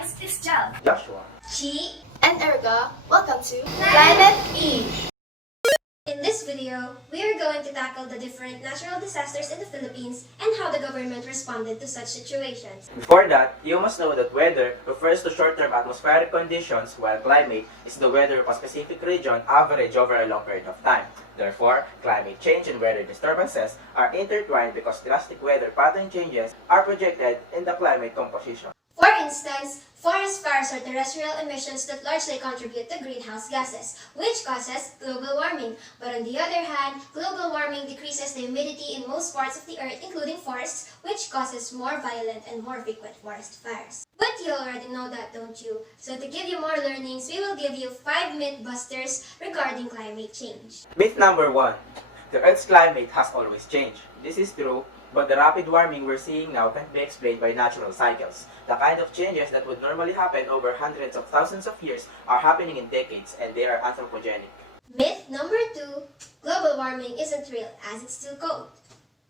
guys, it's Jel, Joshua, Chi, and Erga. Welcome to Planet E. In this video, we are going to tackle the different natural disasters in the Philippines and how the government responded to such situations. Before that, you must know that weather refers to short-term atmospheric conditions, while climate is the weather of a specific region average over a long period of time. Therefore, climate change and weather disturbances are intertwined because drastic weather pattern changes are projected in the climate composition. For instance, forest fires are terrestrial emissions that largely contribute to greenhouse gases, which causes global warming. But on the other hand, global warming decreases the humidity in most parts of the earth, including forests, which causes more violent and more frequent forest fires. But you already know that, don't you? So to give you more learnings, we will give you 5 myth busters regarding climate change. Myth number 1. The Earth's climate has always changed. This is true, but the rapid warming we're seeing now can't be explained by natural cycles. The kind of changes that would normally happen over hundreds of thousands of years are happening in decades, and they are anthropogenic. Myth number 2. Global warming isn't real, as it's still cold.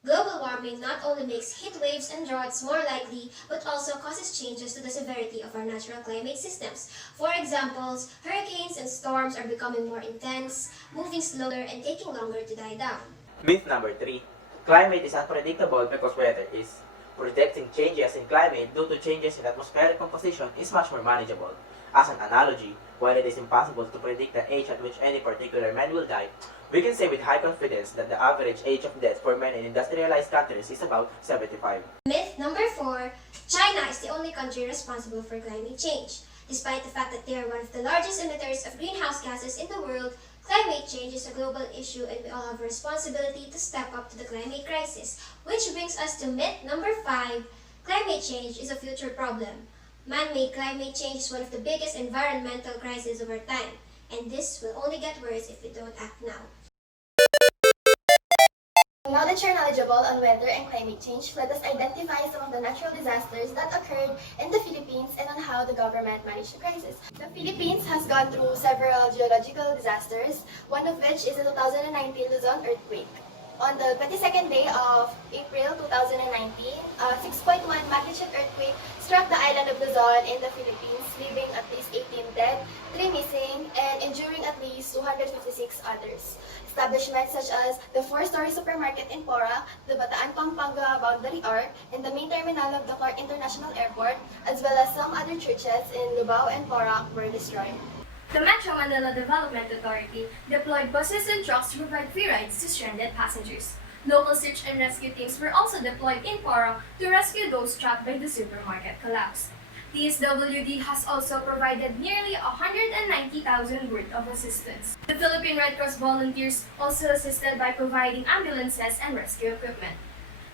Global warming not only makes heat waves and droughts more likely, but also causes changes to the severity of our natural climate systems. For examples, hurricanes and storms are becoming more intense, moving slower, and taking longer to die down. Myth number 3. Climate is unpredictable because weather is. Predicting changes in climate due to changes in atmospheric composition is much more manageable. As an analogy, while it is impossible to predict the age at which any particular man will die, we can say with high confidence that the average age of death for men in industrialized countries is about 75. Myth number 4. China is the only country responsible for climate change. Despite the fact that they are one of the largest emitters of greenhouse gases in the world, climate change is a global issue and we all have a responsibility to step up to the climate crisis. Which brings us to myth number 5. Climate change is a future problem. Man-made climate change is one of the biggest environmental crises of our time, and this will only get worse if we don't act now. Now that you're knowledgeable on weather and climate change, let us identify some of the natural disasters that occurred in the Philippines and on how the government managed the crisis. The Philippines has gone through several geological disasters, one of which is the 2019 Luzon earthquake. On the 22nd day of April 2019, a 6.1 magnitude earthquake struck the island of Luzon in the Philippines, leaving at least 18 dead, 3 missing, and injuring at least 256 others. Establishments such as the 4-story supermarket in Pora, the Bataan-Pampanga Boundary Arc, and the main terminal of the Clark International Airport, as well as some other churches in Lubao and Porac were destroyed. The Metro Manila Development Authority deployed buses and trucks to provide free rides to stranded passengers. Local search and rescue teams were also deployed in Pora to rescue those trapped by the supermarket collapse. DSWD has also provided nearly 190,000 worth of assistance. The Philippine Red Cross volunteers also assisted by providing ambulances and rescue equipment.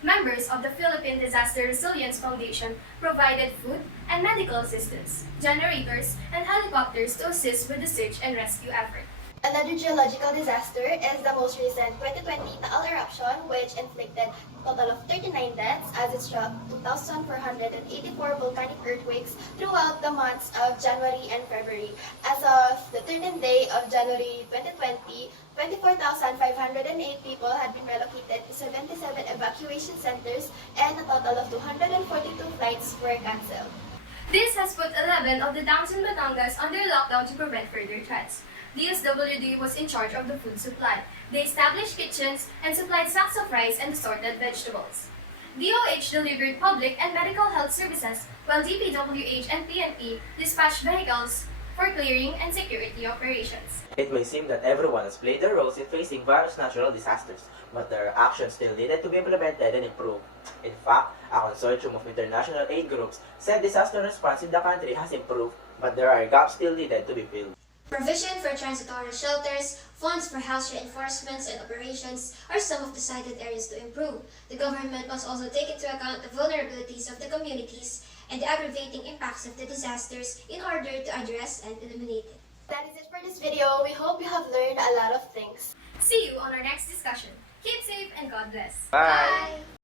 Members of the Philippine Disaster Resilience Foundation provided food and medical assistance, generators, and helicopters to assist with the search and rescue effort. Another geological disaster is the most recent 2020 Taal eruption, which inflicted a total of 39 deaths as it struck 2,484 volcanic earthquakes throughout the months of January and February. As of the 13th day of January 2020, 24,508 people had been relocated to 77 evacuation centers and a total of 242 flights were cancelled. This has put 11 of the towns in Batangas under lockdown to prevent further threats. DSWD was in charge of the food supply. They established kitchens and supplied sacks of rice and assorted vegetables. DOH delivered public and medical health services, while DPWH and PNP dispatched vehicles for clearing and security operations. It may seem that everyone has played their roles in facing various natural disasters, but there are actions still needed to be implemented and improved. In fact, a consortium of international aid groups said disaster response in the country has improved, but there are gaps still needed to be filled. Provision for transitory shelters, funds for house reinforcements and operations are some of the cited areas to improve. The government must also take into account the vulnerabilities of the communities and the aggravating impacts of the disasters in order to address and eliminate it. That is it for this video. We hope you have learned a lot of things. See you on our next discussion. Keep safe and God bless. Bye! Bye.